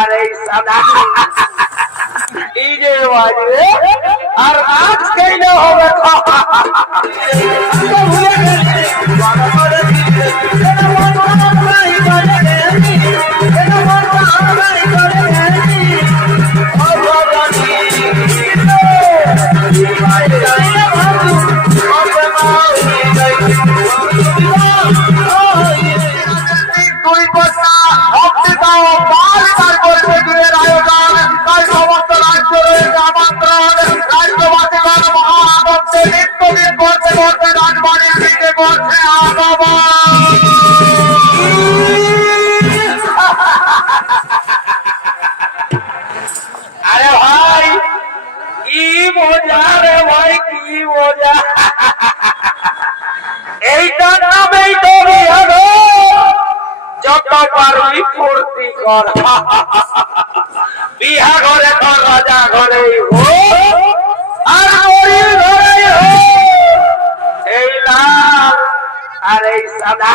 আর এই সাদা ডিজে বাজবে আর নাচ গাইলে হবে কি মজা? এইটার নামেই তো যত পারবি ফুর্তি কর। বিহা ঘরে তোর রাজা ঘরে হো আর গরিব ঘরে হো এই লাল আর এই সাদা।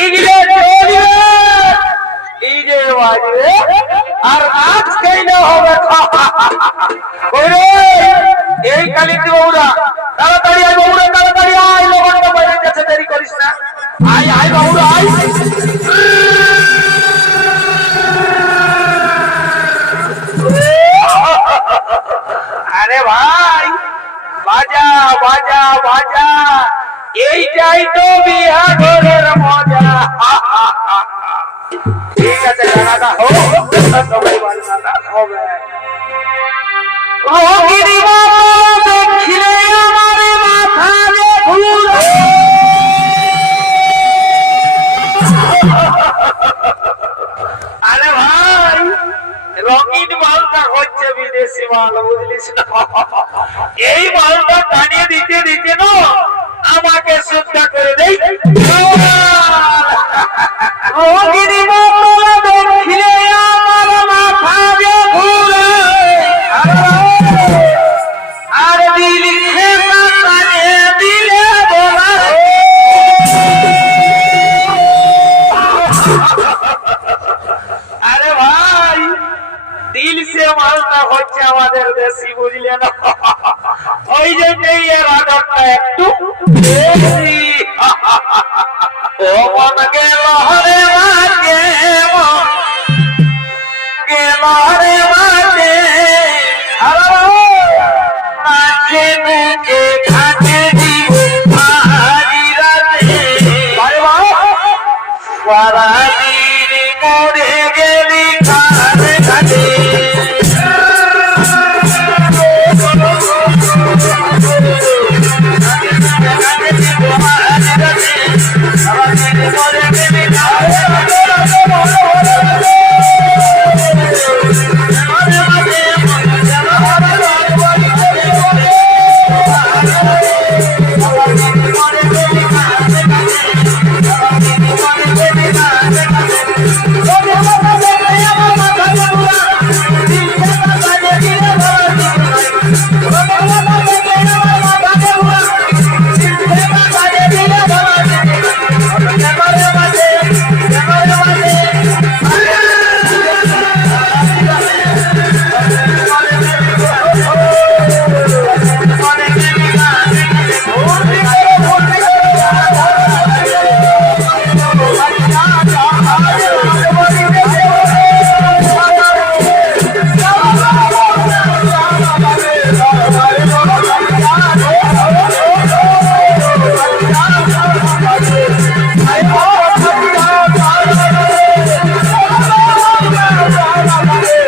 ইগলে চলবে ডিজে বাজবে আর নাচ না হবে। এই কালিতে বাবুরা তাড়াতাড়ি আয় বাবুরা তাড়াতাড়ি আয় লগনটা বাইরে যাচ্ছে দেরি করিস না। আয় আয় বাবুরা আয়। আরে ভাই, বাজা বাজা বাজা। এইটাই তো বিয়া ঘরের মজা। রঙিন মালটা হচ্ছে বিদেশি মাল বুঝলিস না এই মালটা টানিয়ে দিতে দিতে না আমাকে সুদ্ধা করে দেই দিল সে মালটা হচ্ছে আমাদের দেশি, বুঝলে না? ওই জন্যই এর আদরটা একটু বেশি। ও মন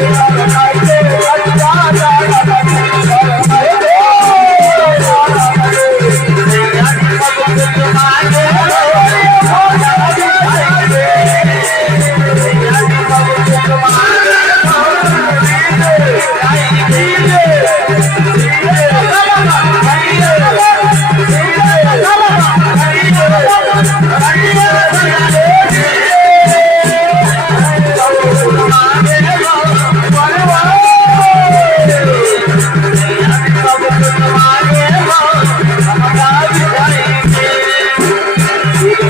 Música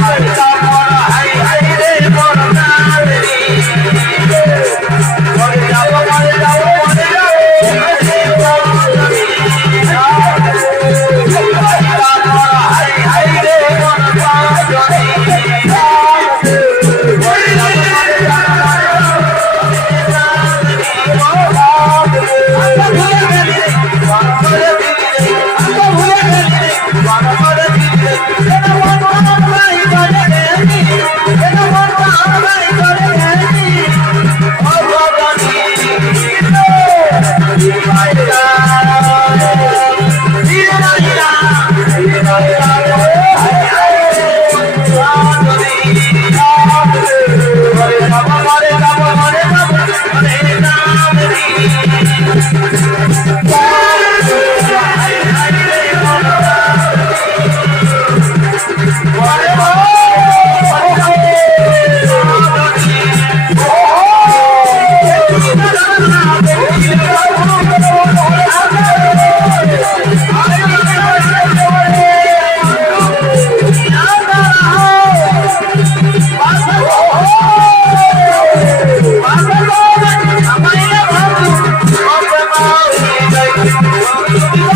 Thank you. Yeah.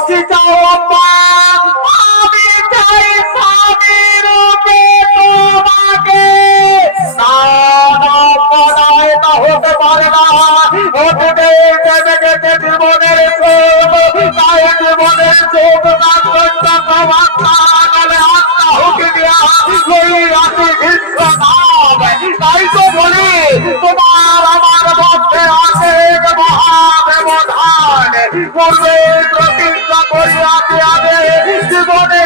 কাছে যাও মা আমি চাই স্বামী রূপে তোমাকে পরায়ণা হতে পারে না হতে জেনে গেছে জীবনের শোক তাই জীবনের শোক না করতে পারে আত্মা হোক দিয়া শরীর আছে তাই তো বলি তোমার করবে চিন্তা করে আগে জীবনে